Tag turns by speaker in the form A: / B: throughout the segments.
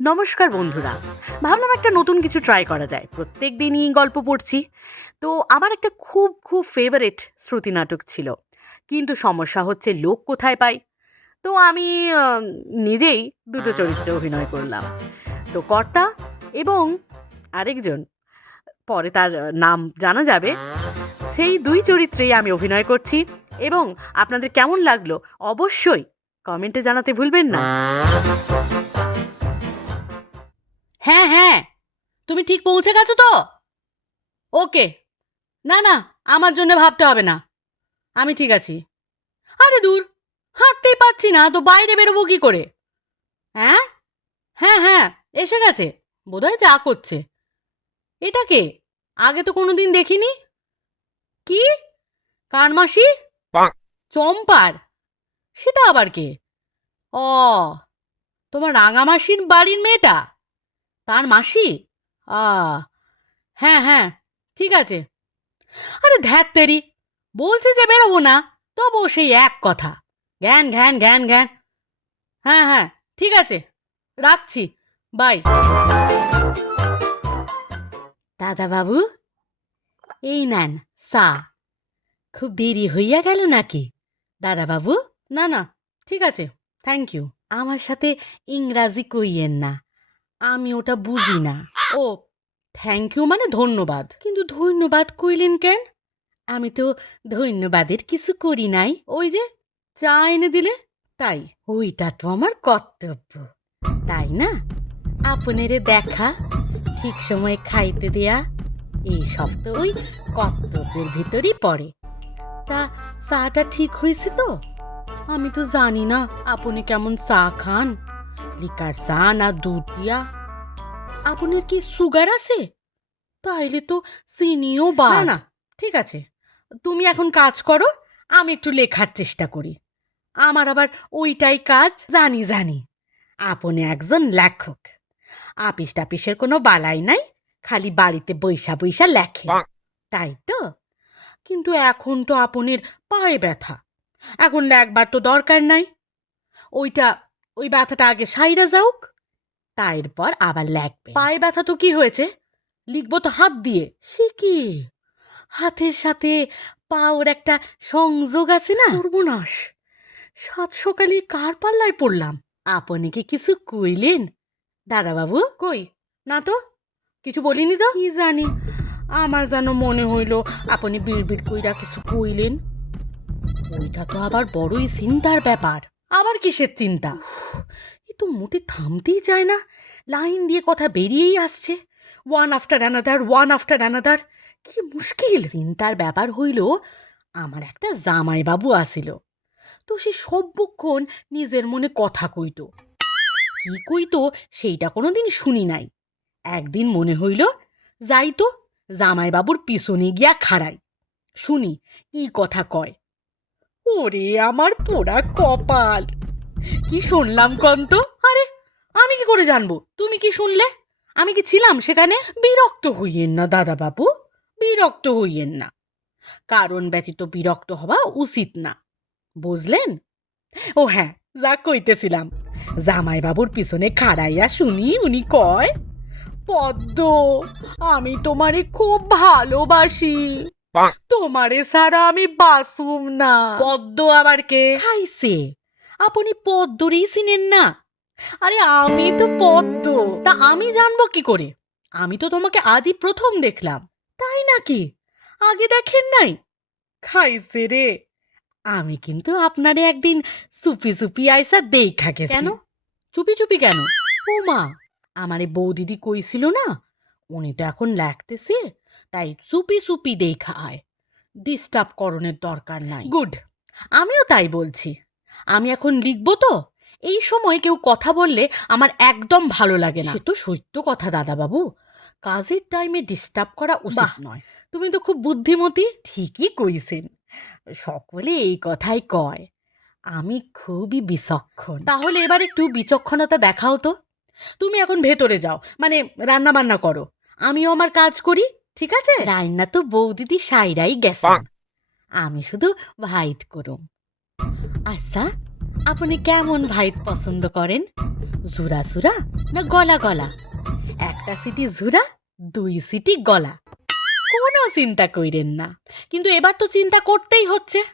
A: নমস্কার বন্ধুরা, ভাবলাম একটা নতুন কিছু ট্রাই করা যায়। প্রত্যেক দিনই গল্প পড়ছি। তো আমার একটা খুব খুব ফেভারিট শ্রুতি নাটক ছিল। কিন্তু সমস্যা হচ্ছে লোক কোথায় পাই তো আমি নিজেই দুটো চরিত্রে অভিনয় করলাম। তো কর্তা এবং আরেকজন, পরে তার নাম জানা যাবে, সেই দুই চরিত্রেই আমি অভিনয় করছি এবং আপনাদের কেমন লাগল অবশ্যই কমেন্টে জানাতে ভুলবেন না।
B: হ্যাঁ হ্যাঁ। তুমি ঠিক পৌঁছে গেছো তো? ওকে। না না আমার জন্য ভাবতে হবে না। আমি ঠিক আছি। আরে দূর হাঁটতেই পাচ্ছি না তো বাইরে বেরোবো কি করে? হ্যাঁ হ্যাঁ হ্যাঁ এসে গেছে। বোধহয় চা করছে। এটা কে? আগে তো কোনোদিন দেখিনি। কি? কার মাসি? চম্পার। সেটা আবার কে? ও তোমার রাঙামাসির বাড়ির মেয়েটা? তার মাসি? আ হ্যাঁ হ্যাঁ ঠিক আছে। আরে ধ্যাত তেরি, বলছে যে বেরোবো না, তবুও সেই এক কথা। জ্ঞান ঘ্যান জ্ঞান জ্ঞান হ্যাঁ হ্যাঁ ঠিক আছে, রাখছি, বাই। দাদা বাবু এই নেন সা খুব দেরি হইয়া গেল নাকি? দাদা বাবু না না, ঠিক আছে, থ্যাংক ইউ। আমার সাথে ইংরাজি কইয়েন না। আমি ওটা বুঝি না ও থ্যাংক ইউ মানে ধন্যবাদ। কিন্তু ধন্যবাদ কইলেন কেন? আমি তো ধন্যবাদের কিছু করি নাই। ওই যে, চা এনে দিলে? তাই, ওইটা তো আমার কর্তব্য। তাই না? আপনেরে দেখা, ঠিক সময়ে খাইতে দেয়া এই সব তো ওই কর্তব্যের ভিতরই পড়ে। তা চাটা ঠিক হয়েছে তো? আমি তো জানি না, আপনি কেমন চা খান? লিকার না দুধ দিয়া। আপনার কি সুগার আছে? তাইলে তো চিনিও বা না ঠিক আছে। তুমি এখন কাজ করো আমি একটু লেখার চেষ্টা করি। আমার আবার ওইটাই কাজ জানি জানি। আপনি একজন লেখক। আপিস টাপিসের কোনো বালাই নাই খালি বাড়িতে বৈশা বৈশা লেখে। তাই তো? কিন্তু এখন তো আপনের পায়ে ব্যথা। এখন লেখবার তো দরকার নাই। ওইটা ওই ব্যথাটা আগে সাইরা যাওক তারপর আবার লাগবে পায়ে ব্যথা তো কি হয়েছে? লিখব তো হাত দিয়ে। সে কি? হাতের সাথে পাওর একটা সংযোগ আছে না? সর্বনাশ। সাত সকালে কার পাল্লায় পড়লাম? আপনি কি কিছু কইলেন? দাদাবাবু? কই? না তো? কিছু বলিনি তো? কি জানি? আমার যেন মনে হইল আপনি বিড়বিড় কইরা কিছু কইলেন। ওইটা তো আবার বড়ই চিন্তার ব্যাপার। আবার কিসের চিন্তা? এ তো মোটে থামতেই চায় না। লাইন দিয়ে কথা বেরিয়েই আসছে। One after another one after another কি মুশকিল। চিন্তার ব্যাপার হইল, আমার একটা জামাইবাবু আসিল। তো সে সব্যক্ষণ নিজের মনে কথা কইত। কি কইতো সেইটা কোনো দিন শুনি নাই। একদিন মনে হইল যাই তো জামাইবাবুর পিছনে গিয়া খাড়াই। শুনি, কি কথা কয়। ওরে আমার পোড়া কপাল। কি শুনলাম কন্ত? আরে, আমি কি করে জানব? তুমি কি শুনলে? আমি কি ছিলাম সেখানে? বিরক্ত হইয়েন না দাদা বাবু বিরক্ত হইয়েন না। কারণ ব্যতীত বিরক্ত হওয়া উচিত না, বুঝলেন? ও হ্যাঁ যা কইতেছিলাম, জামাইবাবুর পিছনে খাড়াইয়া শুনি উনি কয়, পদ্ম, আমি তোমারে খুব ভালোবাসি। তোমারে ছাড়া আমি বাসুম না। পদ্ম আবার কে? খাইছে। আপনি পদ্মরেই চিনেন না? আরে আমি তো পদ্ম। তা আমি জানব কি করে? আমি তো তোমাকে আজই প্রথম দেখলাম। তাই নাকি? আগে দেখেন নাই? খাইছে রে। আমি কিন্তু আপনারে একদিন সুপি সুপি আইসা দেখা গেছি। কেন? চুপি চুপি কেন? ও মা আমারে বৌদিদি কইছিল না? উনি তো এখন লাগতেছে। তাই চুপি চুপি দেখা আয়। ডিস্টার্ব করণের দরকার নাই। গুড আমিও তাই বলছি। আমি এখন লিখব তো। এই সময় কেউ কথা বললে আমার একদম ভালো লাগে না। তো সত্য কথা দাদাবাবু। কাজের টাইমে ডিস্টার্ব করা উচিত নয়। তুমি তো খুব বুদ্ধিমতী। ঠিকই কইছেন। সকলে এই কথাই কয়। আমি খুবই বিচক্ষণ। তাহলে এবার একটু বিচক্ষণতা দেখাও তো। তুমি এখন ভেতরে যাও। মানে রান্না বান্না করো। আমিও আমার কাজ করি। ঠিক আছে? রান্না তো বৌদিদি সাইরাই গেছে। আমি শুধু ভাইত করুম। আচ্ছা আপনি কেমন ভাইত পছন্দ করেন? জুরা সুরা না গলা গলা? একটা সিটি জুরা দুই সিটি গলা। কোনো চিন্তা কইরেন না। কিন্তু এবার তো চিন্তা করতেই হচ্ছে।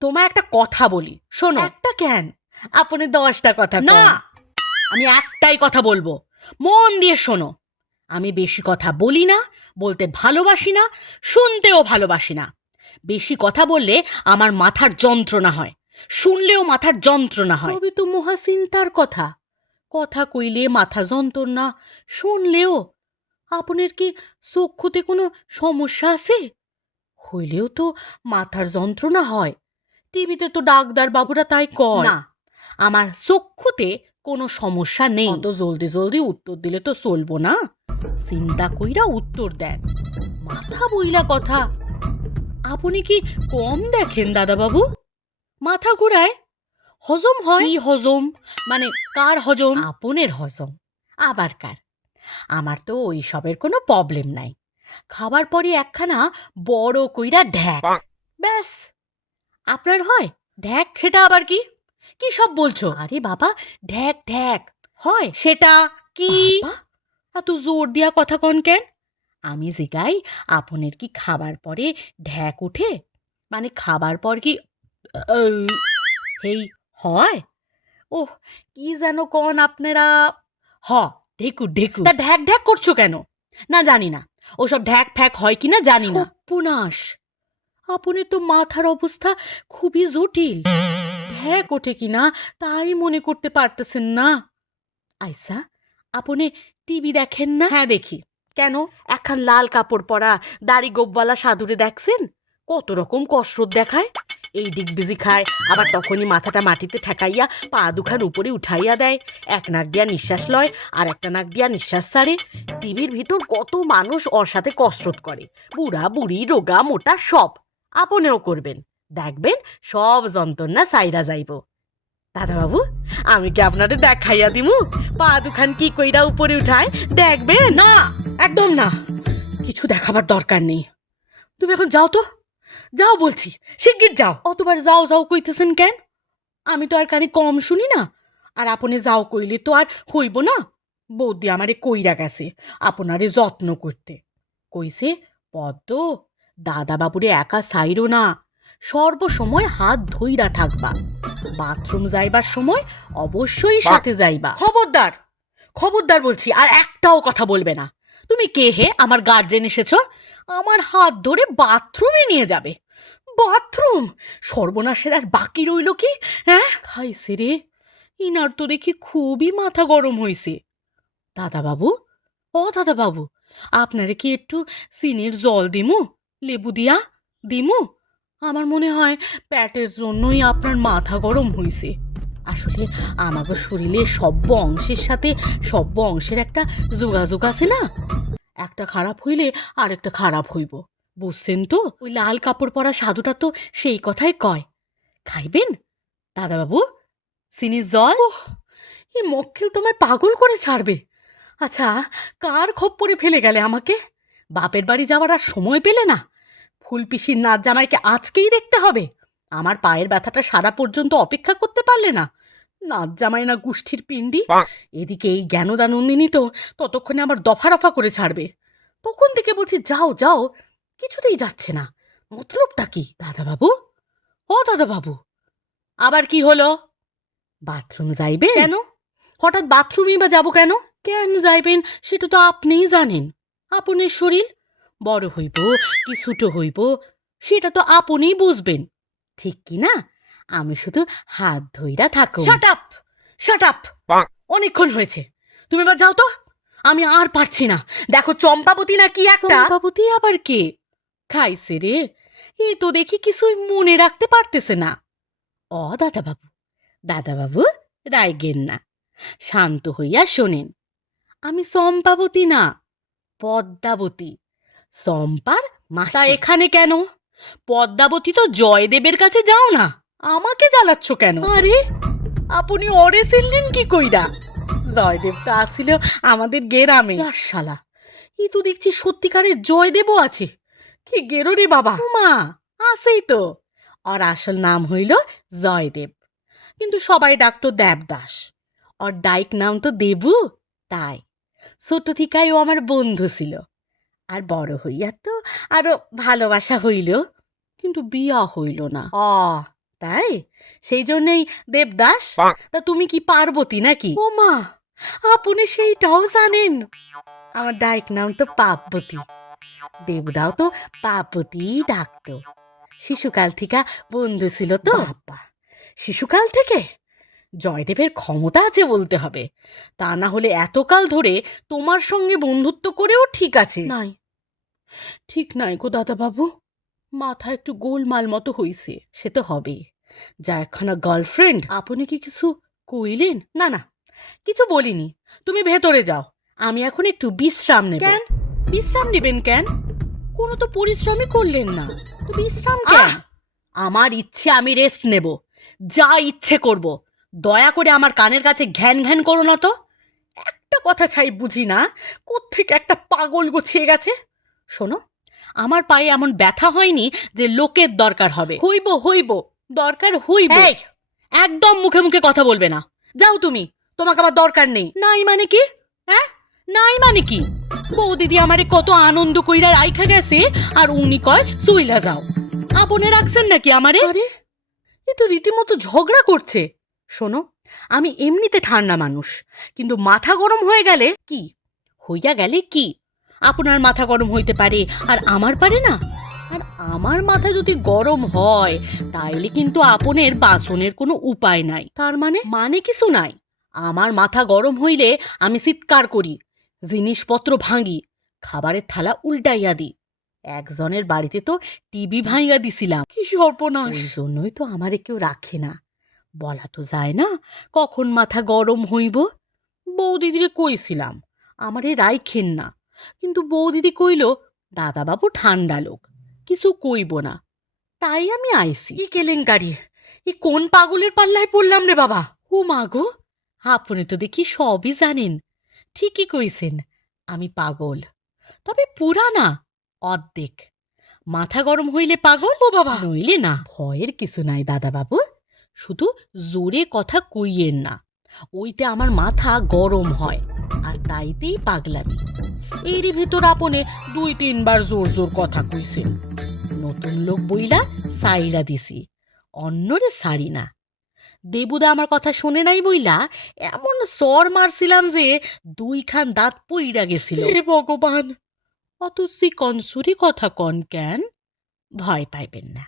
B: তোমার একটা কথা বলি শোনো। একটা কেন? আপনি দশটা কথা না! আমি একটাই কথা বলব। মন দিয়ে শোনো। আমি বেশি কথা বলি না বলতে ভালোবাসি না শুনতেও ভালোবাসি না। বেশি কথা বললে আমার মাথার যন্ত্রণা হয় শুনলেও মাথার যন্ত্রণা হয়। তবে তো মহাচিন্তার কথা। কথা কইলে মাথা যন্ত্রণা শুনলেও আপনার কি চক্ষুতে কোনো সমস্যা আছে? হইলেও তো মাথার যন্ত্রণা হয়। টিভিতে তো ডাক্তার বাবুরা তাই কয়। না আমার চক্ষুতে কোনো সমস্যা নেই। তো জলদি জলদি উত্তর দিলে তো চলবো না। চিন্তা কইরা উত্তর দেন। মাথা বইলা কথা। আপনি কি কম দেখেন দাদাবাবু? মাথা ঘুরায়? হজম হয়? হজম? মানে কার হজম? আপনের হজম। আবার কার? আমার তো ওই সবের কোনো প্রবলেম নাই। খাবার পরে একখানা বড় কইরা ঢ্যাক ব্যাস। আপনার হয়? ঢ্যাক সেটা আবার কি? কি সব বলছো? আরে বাবা ঢ্যাক ঢ্যাক। হয়? সেটা কি? এত জোর দিয়া কথা কন কেন? আমি জিগাই আপনের কি খাবার পরে ঢ্যাক উঠে মানে খাবার পর কি হেই হয়? ওহ কি যেন কন আপনারা? হ ঢেকু ঢেকু। তা ঢ্যাক ঢ্যাক করছ কেন? না জানি না। ওসব ঢ্যাক ফ্যাক হয় কি না জানি না। পুনাশ আপনের তো মাথার অবস্থা খুবই জটিল। ঢ্যাক ওঠে কিনা, তাই মনে করতে পারতেছেন না। আইসা, আপনি টিভি দেখেন না? হ্যাঁ দেখি। কেন? একখান লাল কাপড় পরা দাড়ি গোবওয়ালা সাধুরে দেখছেন? কত রকম কসরত দেখায়। এই দিক বিজি খায়, আবার তখনই মাথাটা মাটিতে ঠেকাইয়া পা দুখান উপরে উঠাইয়া দেয়। এক নাক দিয়া নিঃশ্বাস লয়, আর একটা নাক দিয়া নিঃশ্বাস ছাড়ে। টিভির ভিতর কত মানুষ ওর সাথে কসরত করে। বুড়া, বুড়ি, রোগা, মোটা, সব। আপনেও করবেন। দেখবেন সব যন্ত্রণা সাইরা যাইব। দাদাবাবু আমি কি আপনাদের দেখাইয়া দিমু? পা দুখান কি কইরা উপরে উঠায়? দেখবে না একদম না। কিছু দেখাবার দরকার নেই। তুমি এখন যাও তো। যাও বলছি শিগগির যাও। অতবার যাও যাও কইতেছেন কেন? আমি তো আর কানে কম শুনি না। আর আপনি যাও কইলে তো আর হইব না। বৌদি আমারে কইরা গেছে আপনারে যত্ন করতে। কইছে পদ্ম দাদা বাবুরে একা সাইরো না। সর্বসময় হাত ধইরা থাকবা। বাথরুম যাইবার সময় অবশ্যই সাথে যাইবা। খবরদার খবরদার বলছি আর একটাও কথা বলবে না। তুমি কে হে? আমার গার্জেন এসেছ। আমার হাত ধরে বাথরুমে নিয়ে যাবে। বাথরুম? সর্বনাশের আর বাকি রইল কি? হ্যাঁ? খাইছে রে। ইনার তো দেখি খুবই মাথা গরম হইছে। দাদাবাবু? ও দাদাবাবু আপনারে কি একটু চিনির জল দিমু? লেবু দিয়া? দিমু? আমার মনে হয় প্যাটের জন্যই আপনার মাথা গরম হয়েছে আসলে আমাকে শরীরে সব্য অংশের সাথে সব্য অংশের একটা যোগাযোগ আছে না? একটা খারাপ হইলে আরেকটা খারাপ হইব। বুঝছেন তো? ওই লাল কাপড় পরা সাধুটা তো সেই কথাই কয়। খাইবেন? দাদাবাবু? চিনি জল? এই মক্কেল তোমার পাগল করে ছাড়বে। আচ্ছা কার খপ্পরে ফেলে গেলে আমাকে? বাপের বাড়ি যাওয়ার আর সময় পেলে না? ফুলপিসির নাচ জামাইকে আজকেই দেখতে হবে। আমার পায়ের ব্যথাটা সারা পর্যন্ত অপেক্ষা করতে পারলে না। নাচ জামাই না গোষ্ঠীর পিণ্ডি। এদিকে এই জ্ঞানদানন্দিনী তো ততক্ষণে আমার দফা রফা করে ছাড়বে। তখন থেকে বলছি যাও যাও কিছুতেই যাচ্ছে না। মতলবটা কি? দাদাবাবু? ও দাদাবাবু আবার কি হলো? বাথরুম যাইবে কেন? হঠাৎ বাথরুমই বা যাব কেন? কেন যাইবেন সেটা তো আপনিই জানেন। আপনের শরীর বড় হইব কি ছোটো হইব সেটা তো আপনিই বুঝবেন। ঠিক কি না? আমি শুধু হাত ধইরা থাকো শাট আপ শাট আপ অনেকক্ষণ হয়েছে। তুমি এবার যাও তো। আমি আর পারছি না। দেখো চম্পাবতী না কি একটা? চম্পাবতী আবার কে? খাইছে রে। এই তো দেখি কিছুই মনে রাখতে পারতেছে না। অ দাদাবাবু। দাদাবাবু রায়গেন না। শান্ত হইয়া শোনেন। আমি চম্পাবতী না পদ্মাবতী। চম্পার মাতা এখানে কেন? পদ্মাবতী তো জয়দেবের কাছে যাও না। আমাকে জ্বালাচ্ছ কেন? আরে আপনি অরে চিনলেন কি কইরা? জয়দেব তো আসিল আমাদের গেরামে। শালা। ই তো দেখছি সত্যিকারের জয়দেবও আছে। কি গেরো রে বাবা। মা আসেই তো। ওর আসল নাম হইল জয়দেব। কিন্তু সবাই ডাকতো দেবদাস। ওর ডাইক নাম তো দেবু তাই। ছোট থিকায় ও আমার বন্ধু ছিল। আর বড় হইয়া তো আরও ভালোবাসা হইল কিন্তু বিয়া হইল না। অ তাই? সেই জন্যই দেবদাস তা তুমি কি পার্বতী নাকি? ও মা আপনি সেইটাও জানেন। আমার ডাইক নাম তো পাপবতী দেবদাও তো পাপবতী ডাকতো। শিশুকাল থেকে বন্ধু ছিল তো। বাবা। শিশুকাল থেকে জয়দেবের ক্ষমতা আছে বলতে হবে। তা না হলে এতকাল ধরে তোমার সঙ্গে বন্ধুত্ব করেও ঠিক আছে। নাই। ঠিক নাই গো দাদাবাবু। মাথা একটু গোলমাল মতো হইছে সে তো হবে যা একখানা গার্লফ্রেন্ড আপনি কি কিছু কইলেন? না না কিছু বলিনি। তুমি ভেতরে যাও। আমি এখন একটু বিশ্রাম নেব। কেন? বিশ্রাম নেবেন কেন? কোনো তো পরিশ্রমই করলেন না। তো বিশ্রাম কেন? আমার ইচ্ছে আমি রেস্ট নেব। যা ইচ্ছে করব। দয়া করে আমার কানের কাছে ঘ্যান ঘ্যান করো না তো। একটা কথা ছাই বুঝি না কোত্থেকে একটা পাগল গুছিয়ে গেছে? শোনো আমার পায়ে এমন ব্যথা হয়নি যে লোকের দরকার হবে। হইব হইব দরকার হইব। একদম মুখে মুখে কথা বলবে না। যাও তুমি তোমাকে আমার দরকার নেই। নাই মানে কি? হ্যাঁ? নাই মানে কি? বউ দিদি আমারে কত আনন্দ কইরা রাইখা গেছে আর উনি কয় সুইলা যাও। আপনে রাখছেন নাকি আমারে? আরে এ তো রীতিমতো ঝগড়া করছে। শোনো আমি এমনিতে ঠান্ডা মানুষ কিন্তু মাথা গরম হয়ে গেলে কি? হইয়া গেলে কি? আপনার মাথা গরম হইতে পারে আর আমার পারে না? আর আমার মাথা যদি গরম হয় তাইলে কিন্তু আপনের বাসনের কোনো উপায় নাই। তার মানে? মানে কিছু নাই। আমার মাথা গরম হইলে আমি চিৎকার করি জিনিসপত্র ভাঙি খাবারের থালা উল্টাইয়া দিই। একজনের বাড়িতে তো টিভি ভাঙিয়া দিছিলাম। কি সর্বনাশ! জন্যই তো আমারে কেউ রাখে না। বলা তো যায় না কখন মাথা গরম হইব? বৌদিদিরে কইছিলাম আমারে রাইখেন না। কিন্তু বৌদিদি কইল দাদাবাবু ঠান্ডা লোক কিছু কইব না। তাই আমি আইসি কি কেলেঙ্কারি? ই কোন পাগলের পাল্লায় পড়লাম রে বাবা? ও মাগো আপনি তো দেখি সবই জানেন। ঠিকই কইছেন আমি পাগল। তবে পুরা না অর্ধেক। মাথা গরম হইলে পাগল ও বাবা। নইলে না ভয়ের কিছু নাই দাদা বাবু শুধু জোরে কথা কইয়েন না। ওইতে আমার মাথা গরম হয় আর তাইতেই পাগলামি। এরই ভেতর আপনে দুই তিনবার জোর জোর কথা কইছেন। নতুন লোক বইলা সাইরা দিছি অন্যরে সারি না। দেবুদা আমার কথা শোনে নাই বইলা এমন সর মারছিলাম যে দুইখান দাঁত পইরা গেছিল। হে ভগবান! অত কনসুরি কথা কন কেন? ভয় পাইবেন না।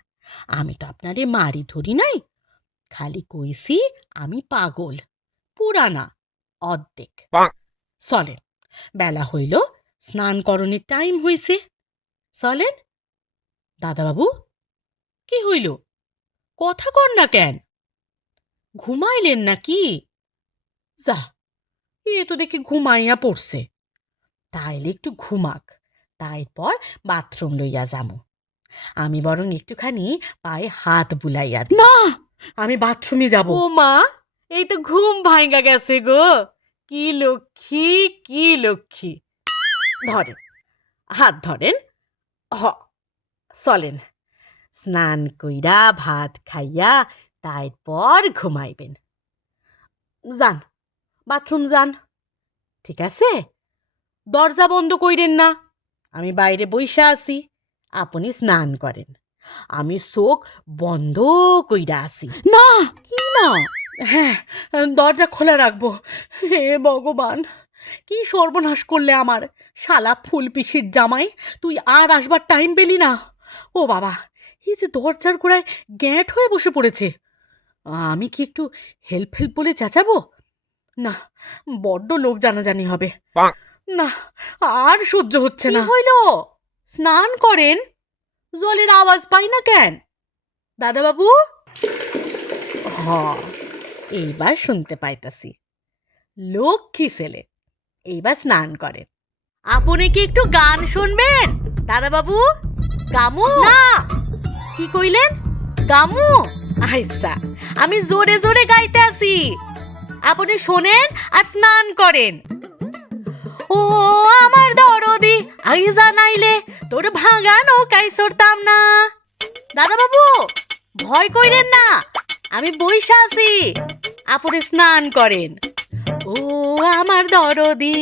B: আমি তো আপনারে মারি ধরি নাই খালি কইছি আমি পাগল। পুরানা অর্ধেক। চলেন বেলা হইল স্নান করণের টাইম হইছে। চলেন দাদাবাবু কি হইল? কথা কর না কেন? ঘুমাইলেন নাকি? যা এ তো দেখি ঘুমাইয়া পড়ছে। তাইলে একটু ঘুমাক তারপর বাথরুম লইয়া যামু। আমি বরং একটুখানি পায়ে হাত বুলাইয়া না! আমি বাথরুমে যাব। ও মা, এই তো ঘুম ভাঙ্গা গেছে গো। কি লক্ষ্মী কি লক্ষ্মী। ধরেন, হাত ধরেন। হ, চলেন। স্নান কইরা, ভাত খাইয়া, তারপর ঘুমাইবেন। যান, বাথরুম যান। ঠিক আছে? দরজা বন্ধ কইরেন না। আমি বাইরে বইসা আছি। আপনি স্নান করেন। আমি চোখ বন্ধ কইরা আছি। না! কি না? হ্যাঁ দরজা খোলা রাখব। হে ভগবান কি সর্বনাশ করলে আমার? শালা ফুল পিসির জামাই তুই আর আসবার টাইম পেলি না। ও বাবা এই যে দরজার গোড়ায় গ্যাঁট হয়ে বসে পড়েছে। আমি কি একটু হেল্প হেল্প বলে চেঁচাবো? না বড্ড লোক জানাজানি হবে। না আর সহ্য হচ্ছে না। হইল? স্নান করেন? জলের আওয়াজ পাই না কেন? দাদাবাবু? হ, এইবার শুনতে পাইতাছি। লক্ষ্মী ছেলে, এইবার স্নান করেন আপনি কি একটু গান শুনবেন? দাদাবাবু? গামু? না! কি কইলেন? গামু? আইসা, আমি জোরে জোরে গাইতে আসি আপনি শোনেন আর স্নান করেন। ও, আমার দরদি আইজা নাইলে, তোর ভাঙা নৌকায় সরতাম না। দাদা বাবু ভয় কইরেন না, আমি বইসা আছি। আপনি স্নান করেন। ও আমার দরদি।